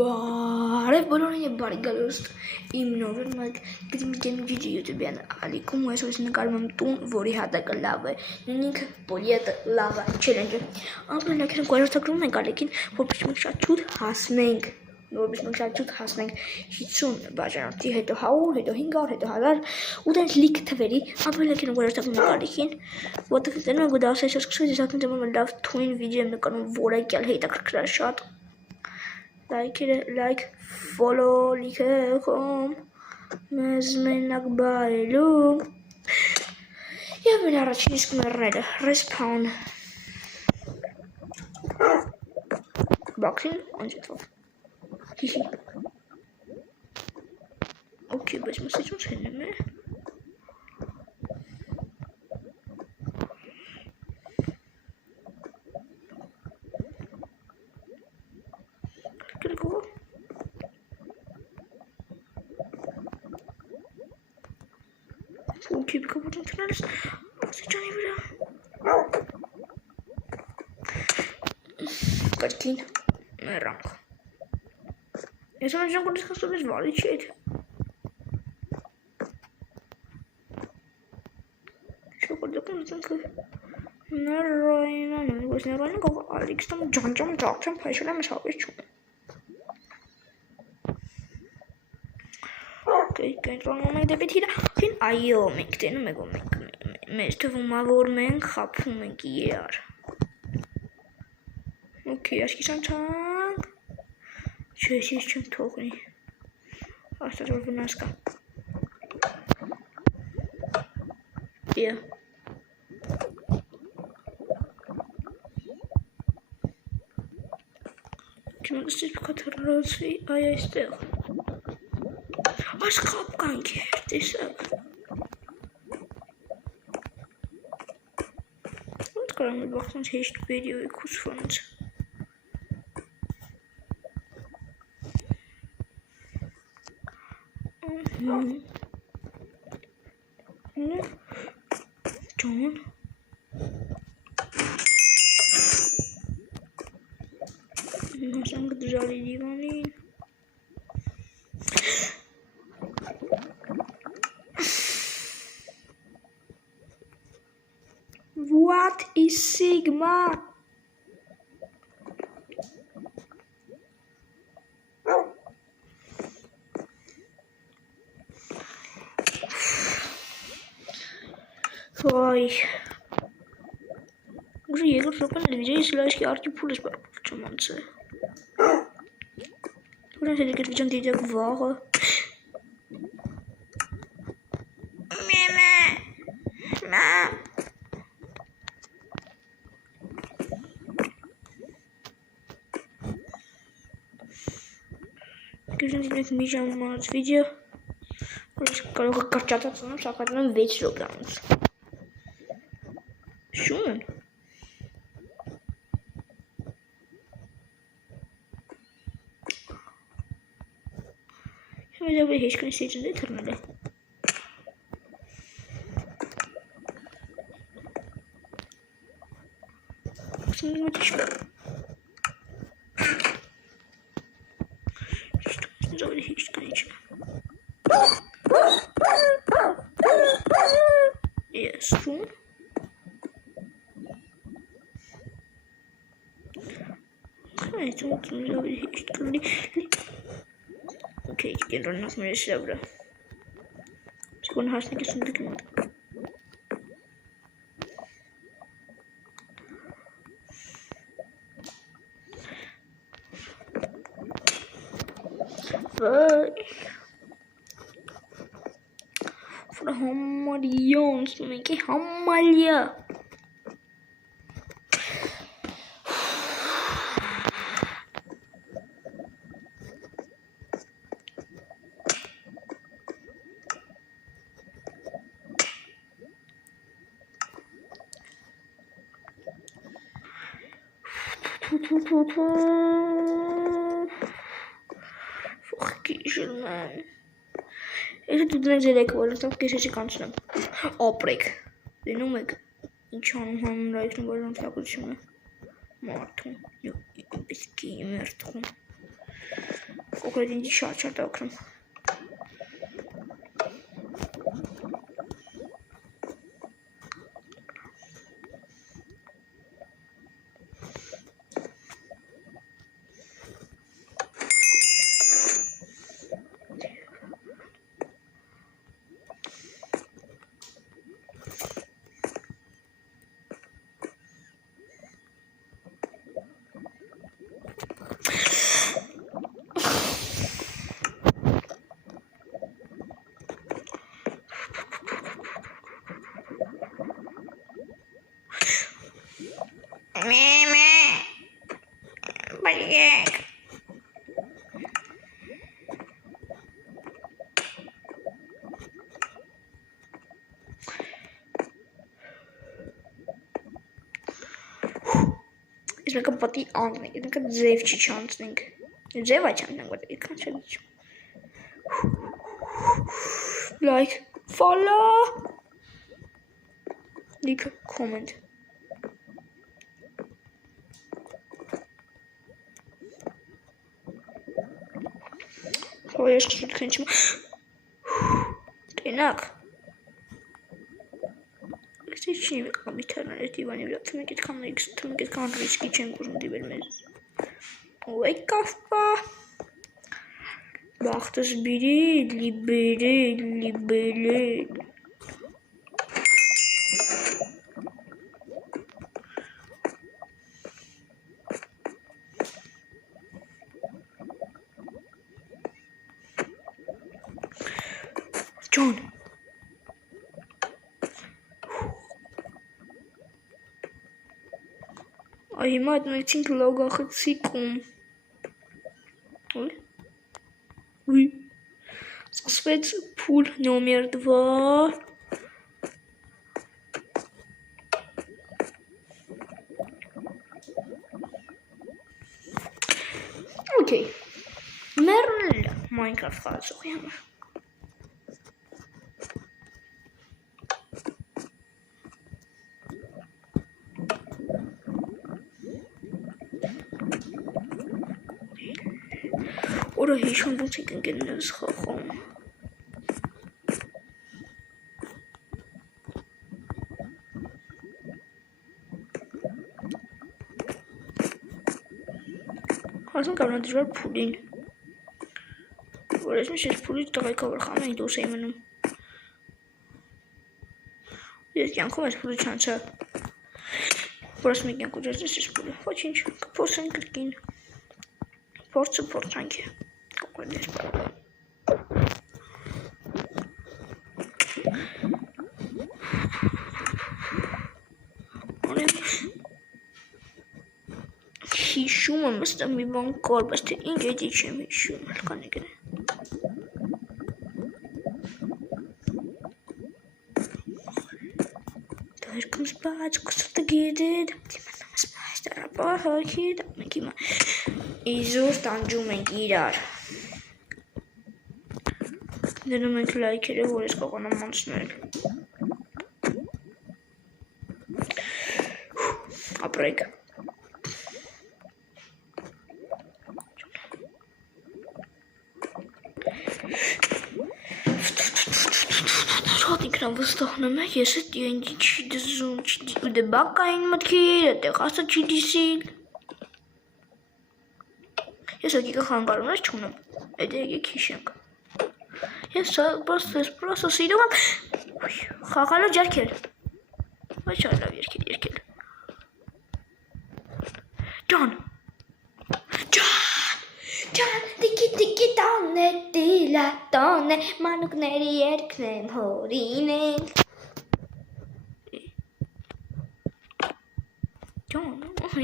Բարև բոլորին եւ բարի գալուստ իմ նոր մեկ գիտեմ YouTube-յան ալիքում ու այսօր նկարում եմ տուն, որի հատակը լավ է, նույնիսկ Պոլիետը լավա challenge-ը։ Ամեն լեքերում կոյրացակրում ենք ալիքին, որպես մենք շատ շուտ հասնենք, 50 բաժանորդի, հետո 100, հետո 500, հետո 1000 ու դրանց լիք թվերի ամեն լեքերում կոյրացակրում ենք ալիքին, որտեղ դնում ենք ու դա ասես սկսվեց, ես ակնկալում եմ լավ թույն վիդեո եմ նկարում, որակյալ հետաքրքրաշ շատ like, follow, լիքերում, մեզ մենակ բայելում և մեր առաջին իսկ մերները, respawn բաքսին անջետվով, հիհի ոքի, բայց մսից ոնց հենեմ է Keep going to this. Johnny video. Cartoon. Rank. Yes, I'm going to discuss this volley shit. So what the content? No, it was never going to go. I'll extend John talk some pressure. I'm sorry. Can't run on the bit here. Այո, մենք տենում ենք, որ մեր թվում է, որ մենք խապում ենք իրար։ Okay, աչքի շանչանք։ Չէ, ես չեմ թողնի։ Աստված որ վնաս կա։ Yeah. Չմագստից կաթրոցվի այ այստեղ։ Այս խապ կանք էր, տեսակ։ Կարամ էլ բախտանց հեշտ վիդեոյի կուսվանց։ John Հասանք դժարի դիվանին What is Sigma? Ой. Уже егор жопа на видео, если лайки арки пулес почему-то. Уже я говорю, что ты так вага. Мама. Կրնիք մի ժամանակ վիդեո կարող է կարճատածում շակատնում 6 րոպեանց Շուն Հիմա հեշ կնի սեջնդի թռնել է Սնգ մտիշ Zovli hiç kanıcı. Yes, true. Hayır, tamam, zovli hiç kanıcı. Okay, gel run nach mir selber. Sekunde hast du gestern gemacht. Voor Hamalions, denk ik, Hamalia. Man. Is het doet lekker worden, dan kies ik kans hem. Oprik. Die noem ik. Ik zal hem lijken worden aan het lakken. Maar toen, ik ben meer toch. Կոկրետ ինձի շատ օգնում։ Բալիկ։ Իսկ մեկը պատի անցնենք, մեկը ձև չի չանցնենք։ Ձև այ չանցնենք, որ իրքան չէ դիչ։ Like, follow. Leave a comment. Ես կսուտ քնչում Տենակ Ես չի ամիթարներ ես դիվանի վրա թմեք այդքան ռիսկի չենք ուզում դիվել մեզ Ոյ կավպա Բաղթս բիրի լիբերի John. Ay, հիմա այդնեցինք լոգախցիկում։ Ուի։ Սկսվեց փուլ նոմեր 2։ Okay. Մերլ Minecraft խաղացողի համար։ Օրը հիշում ոնց եք ընկերներս խաղում։ Հասան կարողան դժվար փուլին։ Որ ես միշտ փուլից տղայքով խաղում դուրս էի մնում։ Ես կյանքում այս փուլը չանցա։ Որ ես մի կյանքում ես այս փուլը։ Ոչինչ, կփորձենք կրկին։ Փորձը փորձանք է։ Կողմերից բարաբար։ Հիշում եմ ըստ մի բան կար, բայց թե ինչ էդի չեմ հիշում, հլկան եկել է։ Դա երկում սպաց, կսոտը գետետ, դիմանում սպաց, տարապա հոքի, դա մենք հիմա իզուր տանջում ենք իրար։ Դնում ենք լայքերը, որ ես կողանամ անցնել։ Ապրեք։ Շատ ինքնան վստահնում է, ես էդ ենգի չի դզում, ու դե բակային մտքիր, այդեղ ասա չի դիսիլ։ Ես եկիկը խանգարում ես չունեմ, այդ եկեք հիշենք։ Ես պրոսը սիրում եմ խաղալով ջարքել։ Ոչ լավ երկել։ Ջան, տիկի տանե, դիլա տանե, մանուկների երկն եմ հորինենք։ Ջան,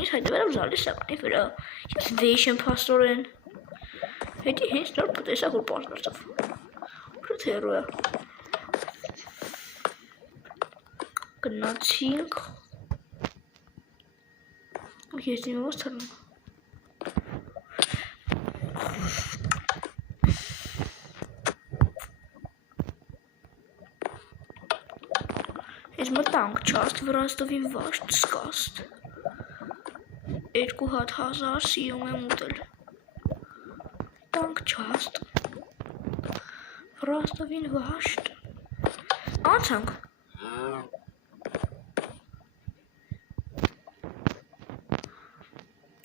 ես հայտվերով զալի սականի վրա, ես վեշ եմ պաստորեն։ Հետի հենց նոր պտեսա որ պաստորցավ։ Ուրդ հերու է։ Գնացինք։ Ես նիմը ոս թարնում։ Ես մտանք չաստ վրաստովին վաշտ սկաստ։ 2000 սիրում եմ ուտել։ Տանք չաստ։ Ռաստովին վաշտ։ Անցանք։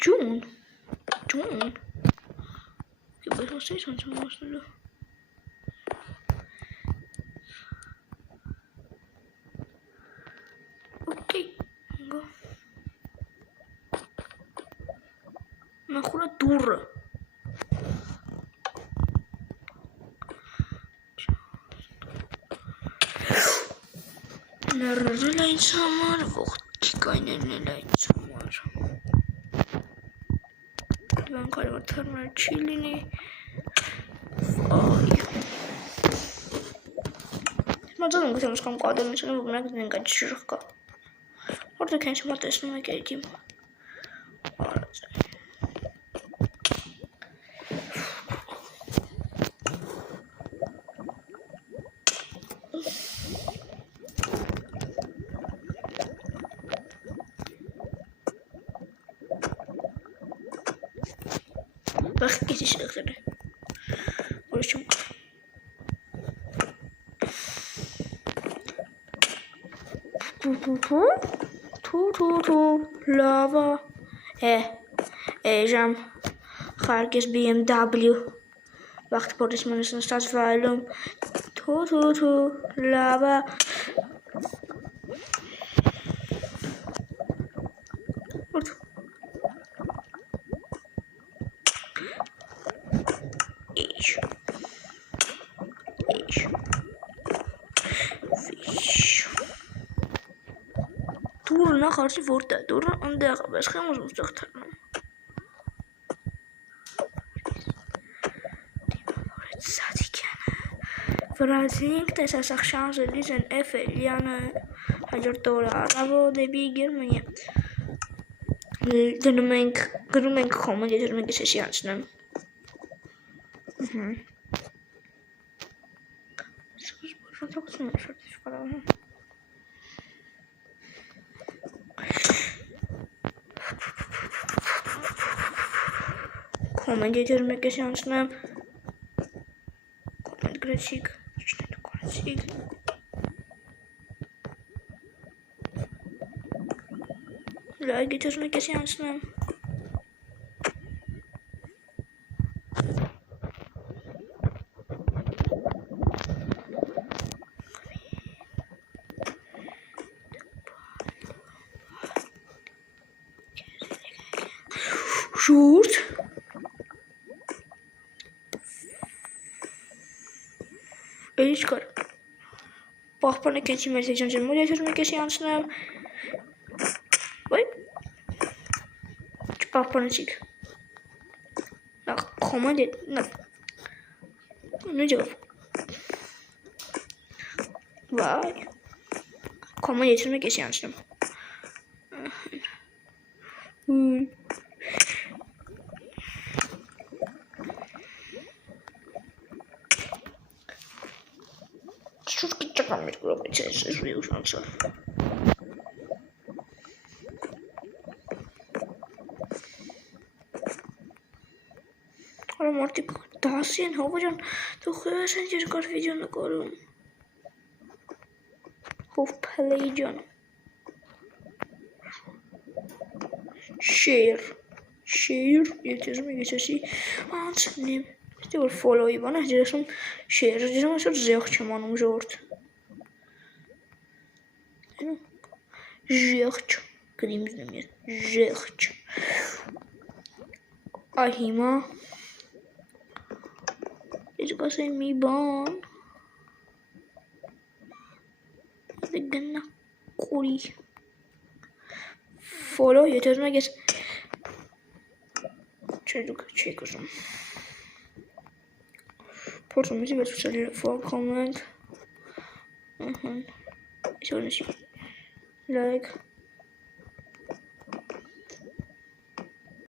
Ջուն։ Բայց ոստից անցում մասնելու։ Okay, go. Նախուրա դուրը։ Ներրել այնց համար, ողջի կայներն էլ այնց համար։ Դվան կարևոր թարմար չի լինի։ Այ։ Մազան եմ գտեմ ուսկամ կադեմ ես ունեմ, որ մնակ դնենք այդ շրխկա։ Որտեղ հենց հիմա տեսնում եք այդ իմ արած է։ Բախ կիսի շեղել է։ Որս չում կար։ Թու, լավա, էժամ, խարգես BMW, վաղթ պորիս մնս նստած վայլում, թու, լավա, Դուրը նախ արսի որտե դուրը ընդեղ է, բայց խեմ ուզում ստեղ թարնում։ Դիմավորեց Սադիկյանը, վրացինք տեսասախ շանժելիս են Էֆելյանը, հաջորդ օրը առավո դեպի Գերմանիա։ Գնում ենք խոմը, եթե մենք էսի անցնեմ։ Կոմենտ եթեր մեկ էսի անցնեմ, կոմենտ գրեցիք, ճիշտ է դու կարեցիք, լայք եթեր մեկ էսի անցնեմ, շուրջ, Էրիչ կար, պաղպանը կեցի մեր սեջան չեմ, որ եթեր մեկ էսի անցնեմ, ոյ, չպաղպանեցիք, նախ խոման ետ, նույջով, վայ, խոման եթեր մեկ էսի անցնեմ, Չկան մեր գրողից ես մի ուշանցավ։ Արա մարդիկ դասի են հովաջան, դու խոյաս են երկար վիդեո նկարում։ Հով պլեի ջան։ Շեյր, եթե զում եք էսի անցնեմ։ Եթե որ ֆոլոյի բան է, դերասում շեյր, դերասում այսօր զեղ չեմ անում ժորդ։ Ժեղջ, գրիմզն եմ ես, ժեղջ։ Այ հիմա, ես կասեմ մի բան, դե գնա կորի, ֆոլո, եթե զում եք ես, չէ դուք չեք ուզում, փորձում ես վերցուցել for comment, այսօր նշի, like,